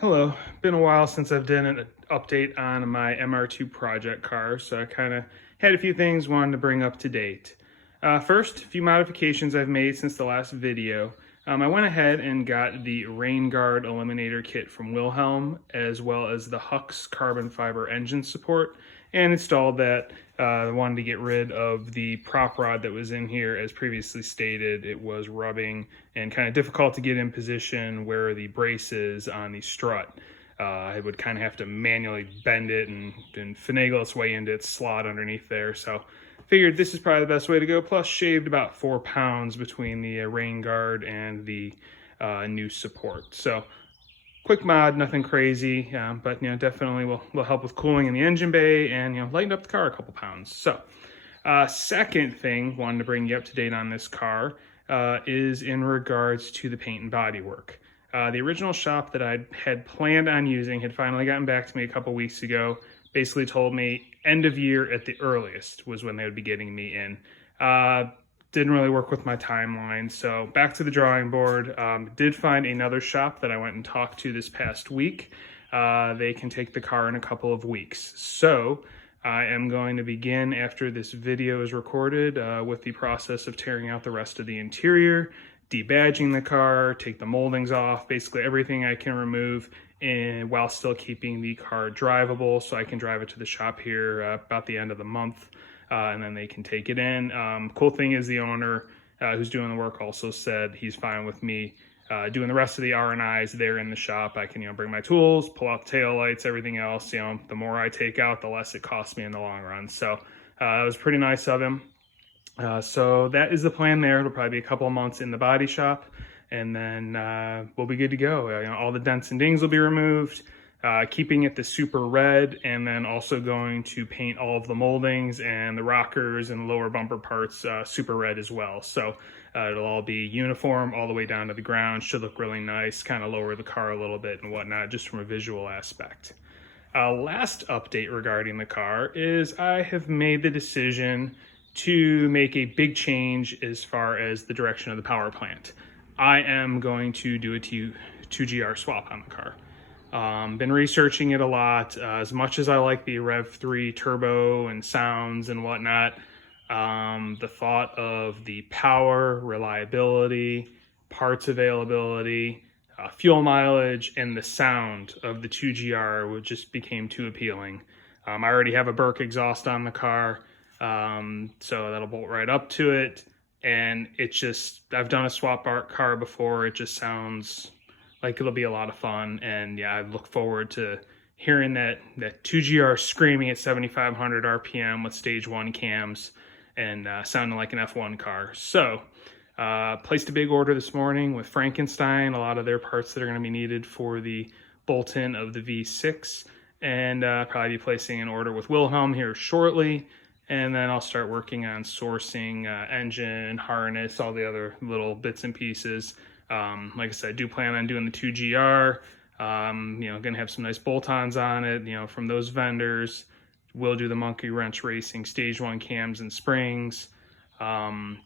Hello, been a while since I've done an update on my MR2 project car, so I kind of had a few things wanted to bring up to date. First, a few modifications I've made since the last video. I went ahead and got the Rain Guard Eliminator kit from Wilhelm, as well as the Hux carbon fiber engine support, and installed that. I wanted to get rid of the prop rod that was in here. As previously stated, it was rubbing and kind of difficult to get in position where the brace is on the strut. I would kind of have to manually bend it and finagle its way into its slot underneath there. So figured this is probably the best way to go. Plus shaved about 4 pounds between the rain guard and the new support. So quick mod, nothing crazy, but definitely will help with cooling in the engine bay and lighten up the car a couple pounds. So second thing, wanted to bring you up to date on this car is in regards to the paint and body work. The original shop that I had planned on using had finally gotten back to me a couple weeks ago. Basically told me end of year at the earliest was when they would be getting me in. Didn't really work with my timeline, so back to the drawing board. Did find another shop that I went and talked to this past week. They can take the car in a couple of weeks. So I am going to begin after this video is recorded with the process of tearing out the rest of the interior, debadging the car, take the moldings off, basically everything I can remove, and while still keeping the car drivable so I can drive it to the shop here about the end of the month. And then they can take it in. Cool thing is the owner who's doing the work also said he's fine with me doing the rest of the R&Is there in the shop. I can bring my tools, pull out the tail lights, everything else. The more I take out, the less it costs me in the long run. So it was pretty nice of him. So that is the plan there. It'll probably be a couple of months in the body shop, and then we'll be good to go. All the dents and dings will be removed. Keeping it the super red, and then also going to paint all of the moldings and the rockers and the lower bumper parts super red as well. So it'll all be uniform all the way down to the ground. Should look really nice, kind of lower the car a little bit and whatnot, just from a visual aspect. Last update regarding the car is I have made the decision to make a big change as far as the direction of the power plant. I am going to do a 2GR swap on the car. Been researching it a lot. As much as I like the Rev3 Turbo and sounds and whatnot, the thought of the power, reliability, parts availability, fuel mileage, and the sound of the 2GR just became too appealing. I already have a Burke exhaust on the car, so that'll bolt right up to it. And I've done a swap car before. It just sounds like it'll be a lot of fun, and yeah, I look forward to hearing that 2GR screaming at 7,500 RPM with stage 1 cams and sounding like an F1 car. So, placed a big order this morning with Frankenstein, a lot of their parts that are going to be needed for the bolt-in of the V6, and probably be placing an order with Wilhelm here shortly, and then I'll start working on sourcing engine, harness, all the other little bits and pieces. Like I said, I do plan on doing the 2GR, gonna have some nice bolt-ons on it, from those vendors. We'll do the Monkey Wrench Racing stage 1 cams and springs. That's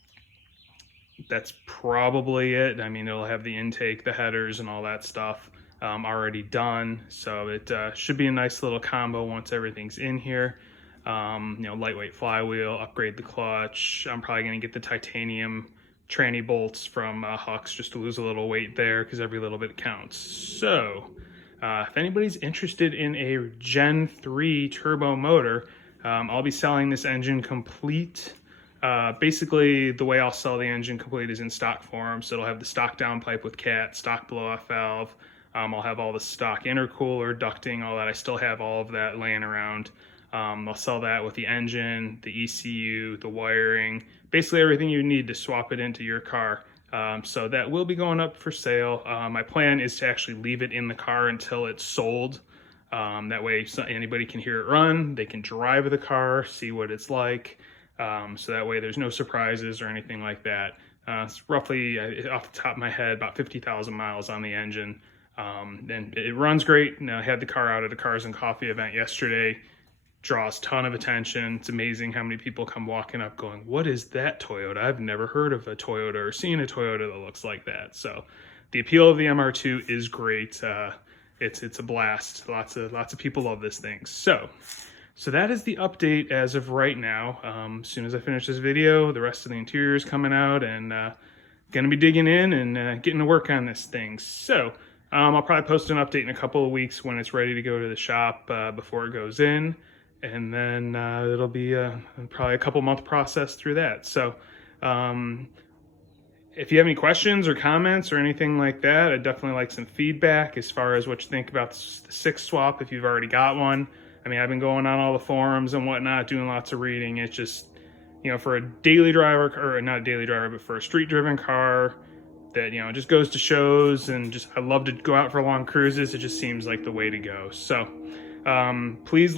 probably it. It'll have the intake, the headers, and all that stuff already done. So it should be a nice little combo once everything's in here. Lightweight flywheel, upgrade the clutch. I'm probably gonna get the titanium tranny bolts from Hux just to lose a little weight there, because every little bit counts. So if anybody's interested in a Gen 3 turbo motor, I'll be selling this engine complete. Basically, the way I'll sell the engine complete is in stock form. So it'll have the stock downpipe with cat, stock blow-off valve. I'll have all the stock intercooler, ducting, all that. I still have all of that laying around. I'll sell that with the engine, the ECU, the wiring, basically everything you need to swap it into your car. So that will be going up for sale. My plan is to actually leave it in the car until it's sold. That way anybody can hear it run, they can drive the car, see what it's like. So that way there's no surprises or anything like that. It's roughly, off the top of my head, about 50,000 miles on the engine. And it runs great. I had the car out at a Cars and Coffee event yesterday. Draws a ton of attention. It's amazing how many people come walking up going, what is that Toyota? I've never heard of a Toyota or seen a Toyota that looks like that. So the appeal of the MR2 is great. it's a blast. Lots of people love this thing. So that is the update as of right now. As soon as I finish this video, the rest of the interior is coming out, and gonna be digging in and getting to work on this thing. So I'll probably post an update in a couple of weeks when it's ready to go to the shop before it goes in, and then it'll be probably a couple month process through that. So if you have any questions or comments or anything like that, I'd definitely like some feedback as far as what you think about the 6 swap if you've already got one. I mean, I've been going on all the forums and whatnot, doing lots of reading. It's just, you know, for a daily driver, or not a daily driver, but for a street driven car that, you know, just goes to shows, and just, I love to go out for long cruises. It just seems like the way to go. So please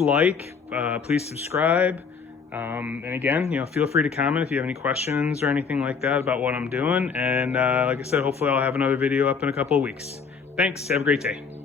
please subscribe. And again, you know, feel free to comment if you have any questions or anything like that about what I'm doing. And like I said, hopefully I'll have another video up in a couple of weeks. Thanks. Have a great day.